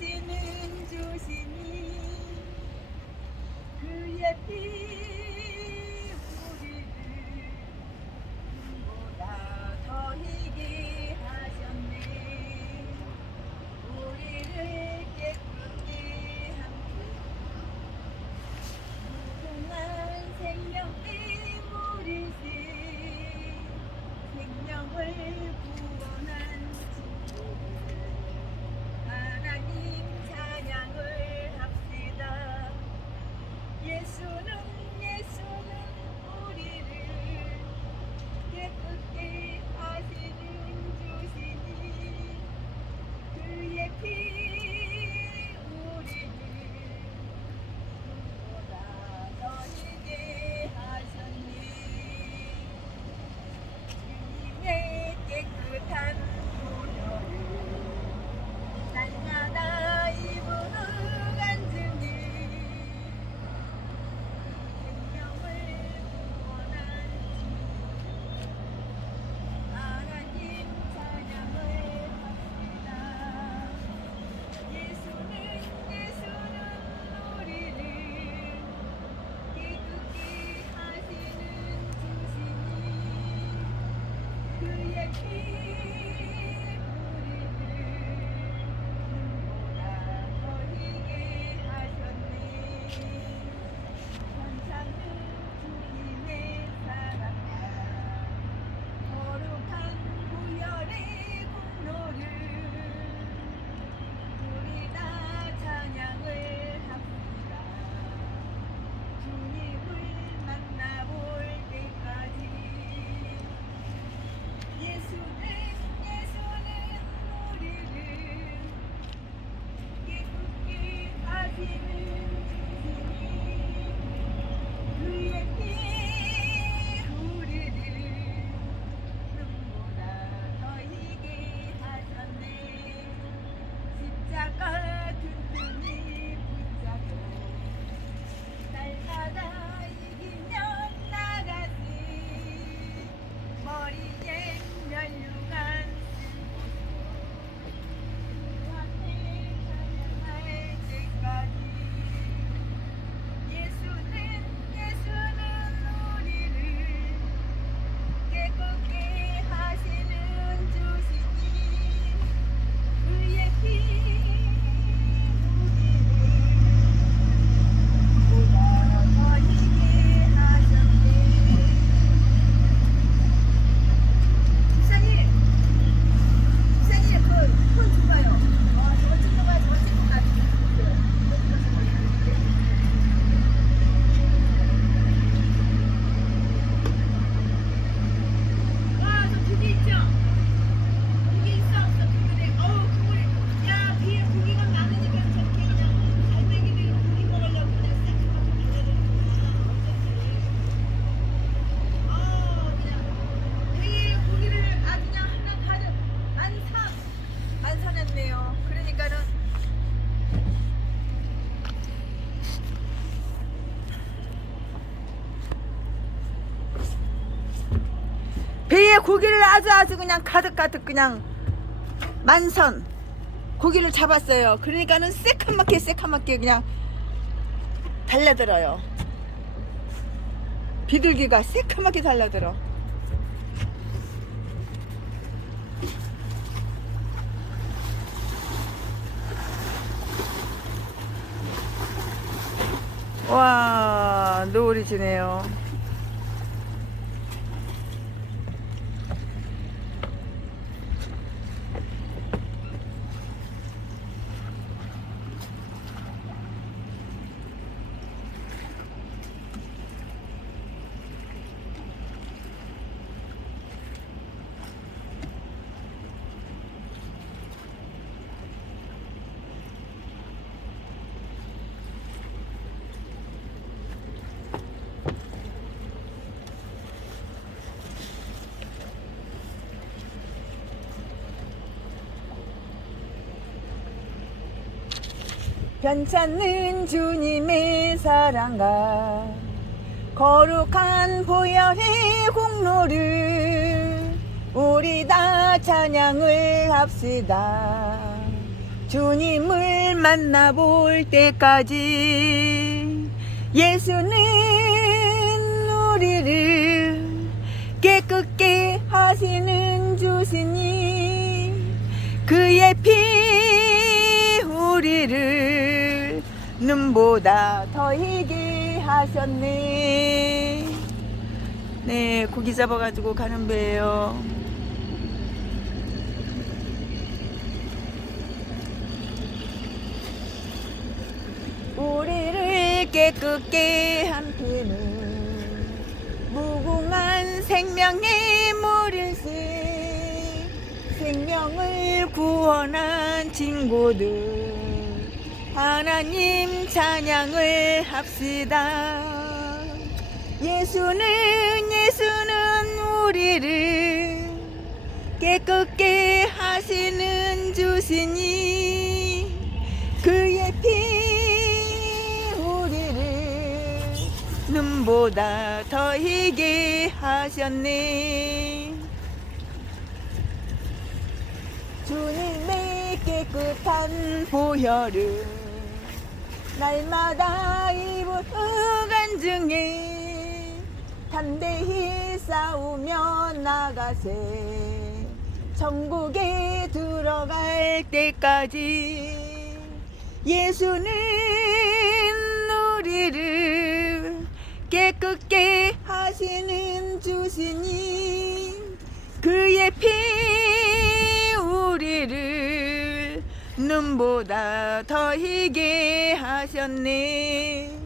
하시는 주시니 그의 피 우리를 보다 더 희게 하셨네. 우리를 깨끗게 함께 무궁한 생명의 물이시 생명을 구원한 친구들 하나님 찬양을 합시다. 예수는 우리를 깨끗게 하시는 주시니 그의 피 우리를 보다 더 희게 하셨니. 주님의 깨끗한 보혈을 날마다 입으로 간증히 생명을 구원한 하나님 찬양을 합시다. 예수는 우리를 깨끗게 하시는 주시니 그의 피 우리를 눈보다 더 희게 하셨네. 천상은 주님의 사랑과 거룩한 보혈의 공로를 우리 다 찬양을 합시다. 주님을 만나볼 때까지 예수는 우리를 깨끗게 하시는 주시니 그의 피 우리를 눈보다 더 희게 하셨네. 십자가 튼튼히 붙잡고 날마다 이기며 나가시 머리에 면류관 쓰고 앞에 찬양할 때까지 예수는 우리를 깨끗게 하시는 주시니 그의 피 우리를 보다 더 희게 하셨네. 집사님 그폰 줘봐요. 저거 찍는 거야. 저거 찍는 거 같은데. 저 두개 있죠? 두개 있어 없어? 두개. 그거를 야 뒤에 고기가 많으니까 저렇게 그냥 갈매기들 고기 먹으려고 그냥 싹 달려들었구나. 그냥 배에 고기를 아주 그냥 하나 가득 만사냈네요. 그러니까는 배에 고기를 아주 그냥 가득 그냥 만선 고기를 잡았어요. 그러니까는 새카맣게 그냥 달려들어요. 비둘기가 새카맣게 달려들어. 와, 노을이 지네요. 변찮는 주님의 사랑과 거룩한 보혈의 공로를 우리 다 찬양을 합시다. 주님을 만나볼 때까지 예수는 우리를 깨끗게 하시는 주시니 그의 피 우리를 눈보다 더 희게 하셨네. 네, 고기 잡아가지고 가는 배예요. 우리를 깨끗게 한 피는 무궁한 생명의 물일세. 생명을 구원한 친구들 하나님 찬양을 합시다. 예수는 우리를 깨끗게 하시는 주시니 그의 피 우리를 눈보다 더 희게 하셨네. 주님의 깨끗한 보혈을 날마다 입은 후간 중에 담대히 싸우며 나가세. 천국에 들어갈 때까지 예수는 우리를 깨끗게 하시는 주시니 그의 피 우리를 눈보다 더 희게 하셨네.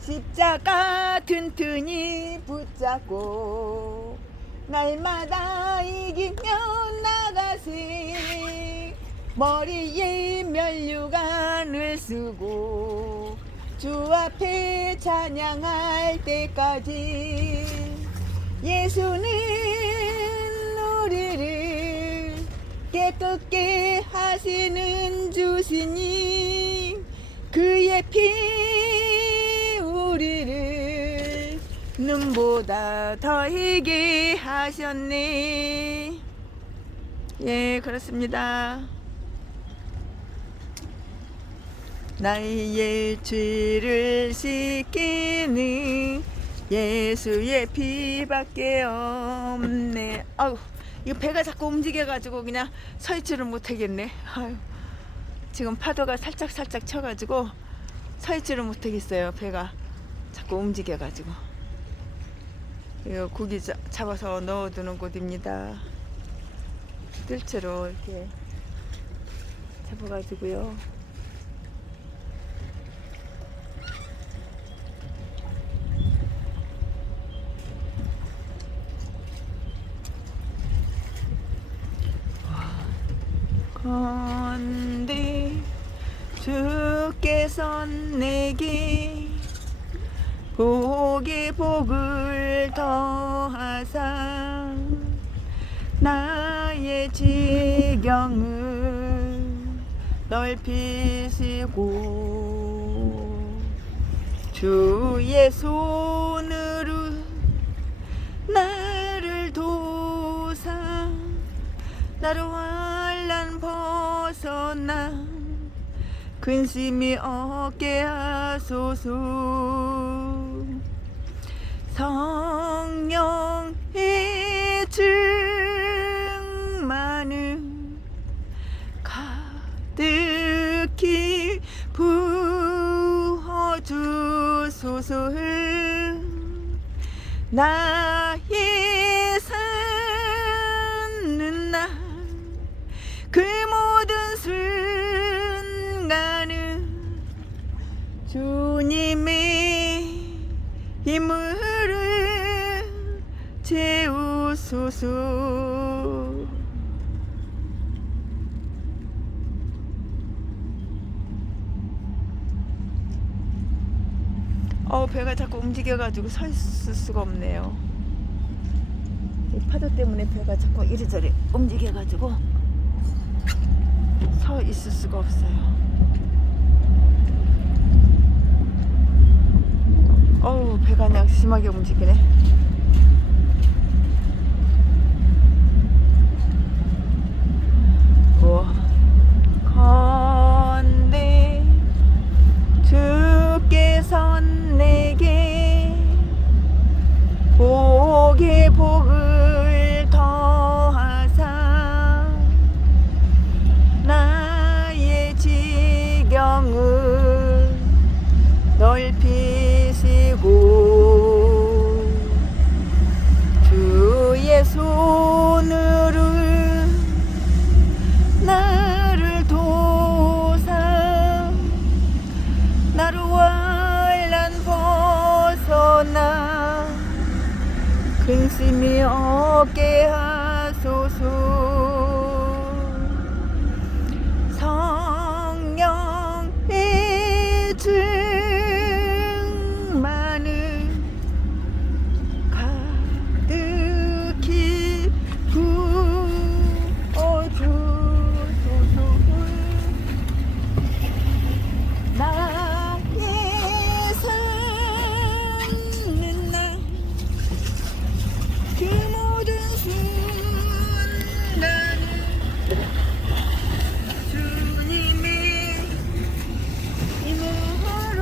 십자가 튼튼히 붙잡고 날마다 이기며 나가세. 머리에 면류관을 쓰고 주 앞에 찬양할 때까지 예수는 우리를 깨끗게 하시는 주시니 그의 피 우리를 눈보다 더 희게 하셨네. 예, 그렇습니다. 나의 죄를 씻기는 예수의 피밖에 없네. 아우, 이 배가 자꾸 움직여가지고 그냥 서 있지를 못하겠네. 아유, 지금 파도가 살짝 쳐가지고 서 있지를 못하겠어요. 배가 자꾸 움직여가지고. 이거 고기 잡아서 넣어두는 곳입니다. 뜰채로 이렇게 잡아가지고요. 건대 주께선 내게 복을 더하사 나의 지경을 넓히시고 주의 손으로 나를 도사 나를 환난 벗어나 근심이 없게 하소서. 성령의 충만을 가득히 부어주소서. 나의 사는 날 그 모든 순간은 주님의 힘으로 채우소서. 배가 자꾸 움직여가지고 서 있을 수가 없네요. 이 파도 때문에 배가 자꾸 이리저리 움직여가지고 서 있을 수가 없어요. 배가 그냥 심하게 움직이네. 우와. 있게 하소서. 성령의 충만을 가득히 부어주소서. 나의 삶는 날 그 모든 순간을 주님의 이름으로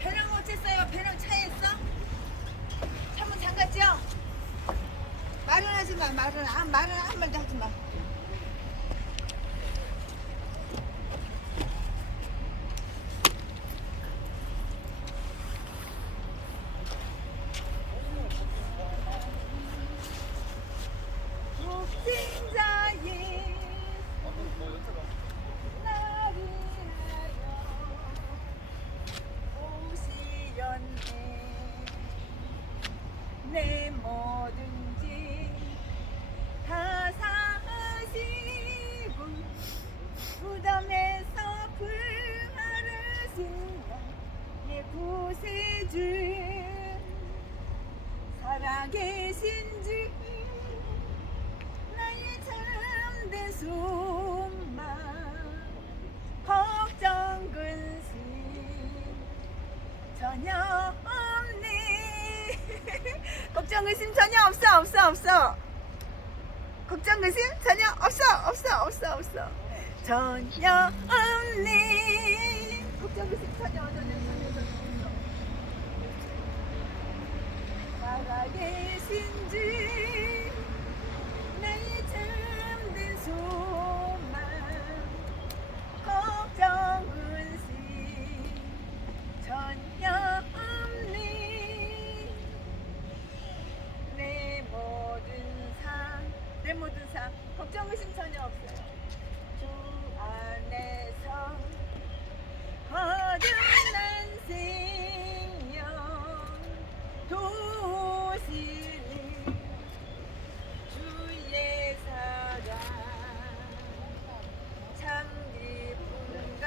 배낭 어땠어요? 배낭 차에 있어? 창문 잠갔죠? 말은 하지 마. 말은 한 말도 하지 마. 독생자의 나를 하여 오시렸네. 내 뭐든지 다 사시고 무덤에서 부활하신 내 구세주 살아계신 주 나의 참된 소망 걱정 근심 전혀 없네. 걱정 근심 전혀 없어. 걱정 근심 전혀 없어. 전혀 없네. 걱정 근심 전혀 없어. 살아계신 주 나의 참된 소망 걱정 근심 전혀 없네. 내 모든 삶 걱정 근심 전혀 없어요. 주 안에서 거듭난 생명 도시는 주의 사랑 참 기쁨과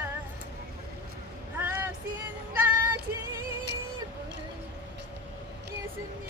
확신과 기쁨 예수님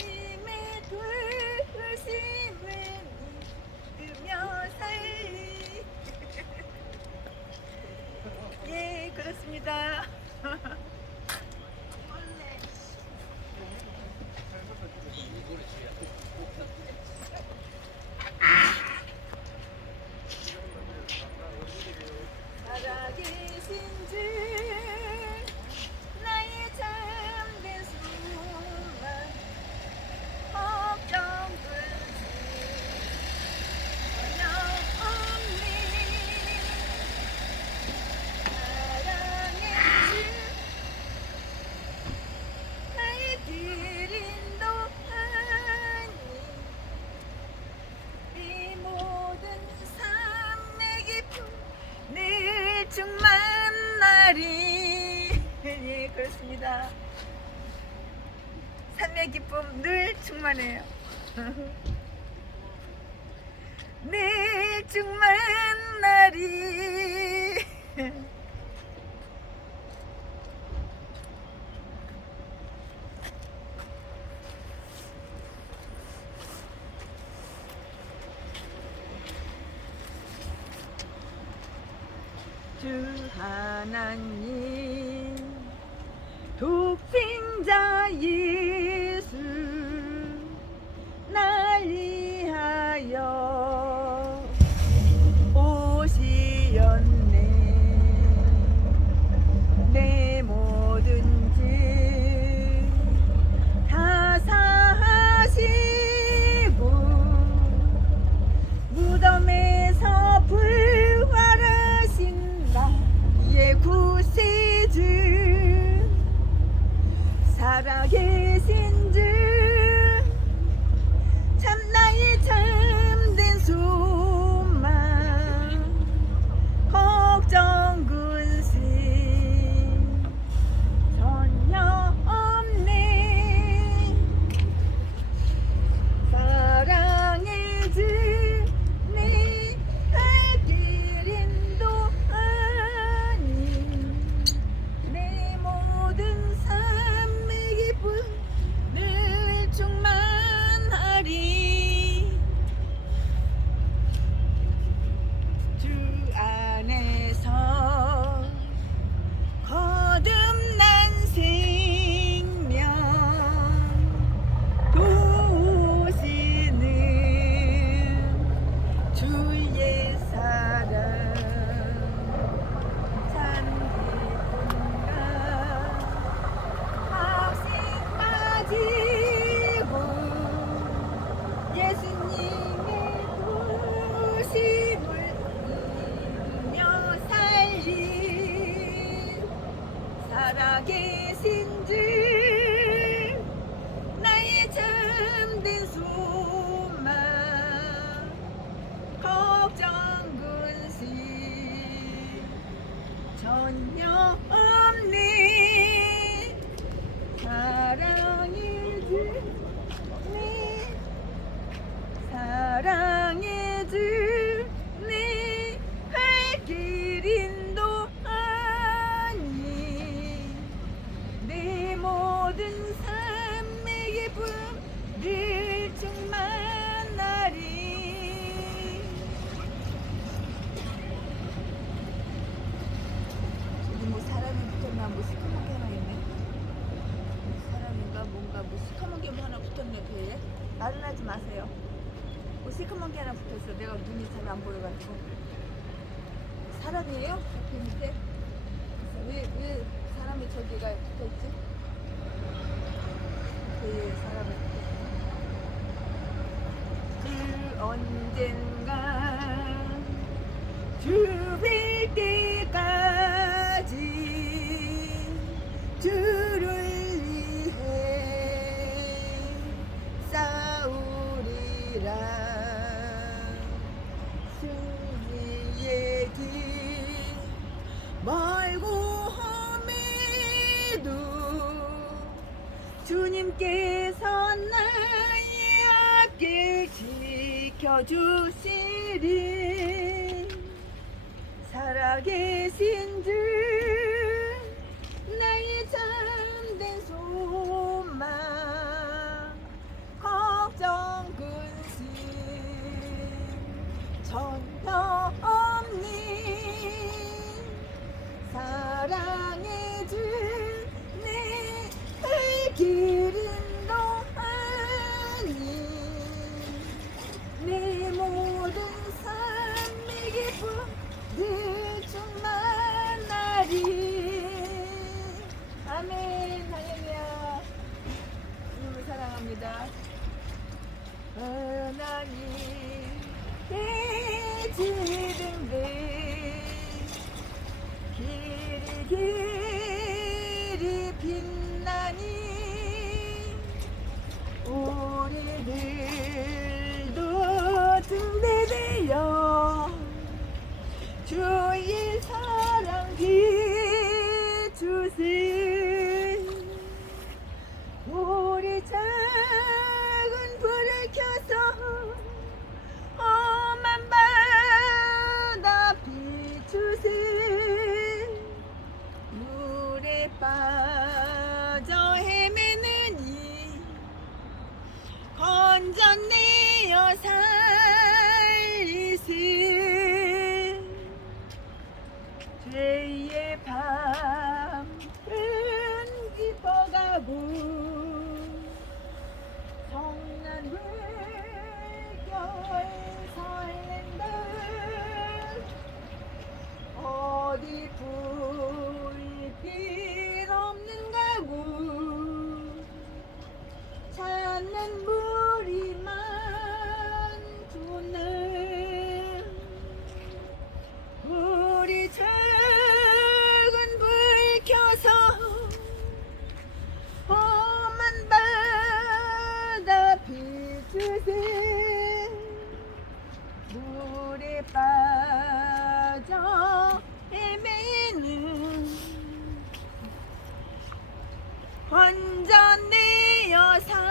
기쁨 늘 충만해요. 늘 충만 날이 주 하나님 독생자 예수 날 위하여 오시었네. 내 모든 죄 다 사하시고 무덤에서 부활하신 나의 구세주 살아계신 주 참 나의 참된 소망 걱정 근심 전혀 없네. 사랑의 주 내 갈 길 인도하니 내 모든 삶의 기쁨 늘 충만하리. 주 안에서 거듭난 생명 도우시는 주의 사랑 참 기쁨과 학식 빠지고 예수님의 부심을 이루며 살리 살아계신 주 나의 참된 소망 걱정 근심 전혀 없네. 사랑의 주 내 사랑의 주 내 갈 길 인도하니 내 모든 삶의 기쁨 늘 충만하리. 여기 뭐 사람이 붙었나 뭐 시커멓게 하나 있네. 사람인가 뭔가 뭐 시커먼 게 뭐 하나 붙었네. 배에 말은 하지 마세요. 뭐 시커먼 게 하나 붙었어. 내가 눈이 잘 안 보여가지고. 사람이에요? 옆에 밑에? 왜 사람이 저기가 붙어있지? 배에 사람이 붙어있어. 그 언젠가 주빌 때까지 주를 위해 싸우리라. 승리의 길 멀고 험해도 주님께서 나의 앞길 지켜주시리. 살아계신 주 나의 참된 소망 걱정 근심 전혀 없니. 사랑의 주 내 갈 길 인도하니 내 모든 삶의 기쁨 늘 충만하리. 아멘. 할렐루야. 주님을 사랑합니다. 하나님 계시는데 길이 빛나니 우리들도 준비되어 주의 사랑 비추세. 우리 참 완전 내어 살리시 죄의 밤은 깊어가고 성난 물결 설렌다 어디 불빛 없는 가구 찾는 물이 많구나 우리 작은 불 켜서 험한 바다 비추세 물에 빠져 헤매는 완전 내어 살리세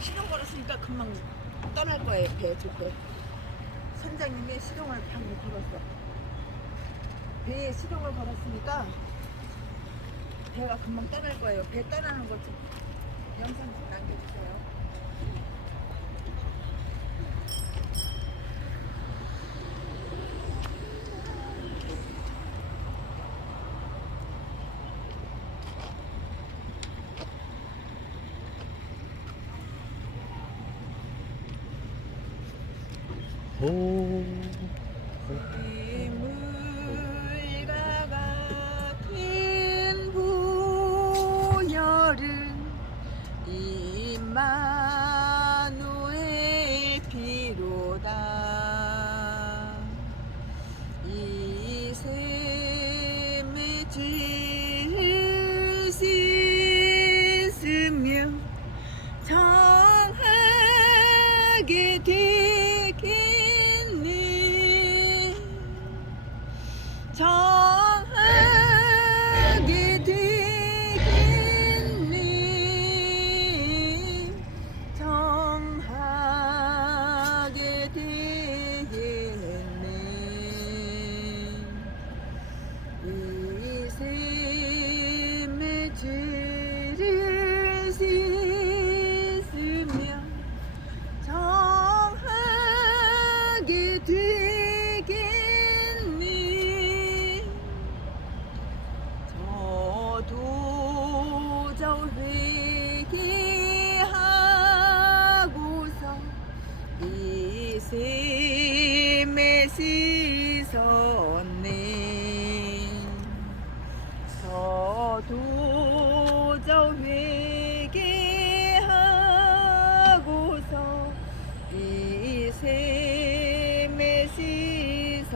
시동 걸었으니까 금방 떠날 거예요. 배 배. 선장님이 시동을 방금 걸었어. 배에 시동을 걸었으니까 배가 금방 떠날 거예요. 배 떠나는 거 좀 영상 좀 남겨주세요. 물과 같은 보혈은 임마누엘 피로다 이 샘의 죄를 씻으며 정하게 되겠네 정하게 되겠네 정하게 되겠네 이 샘의 죄를 씻으며 정하게 되겠네 저도 저 회개하고서 이 샘에 씻었네 저도 저 회개하고서 이 샘에 씻었네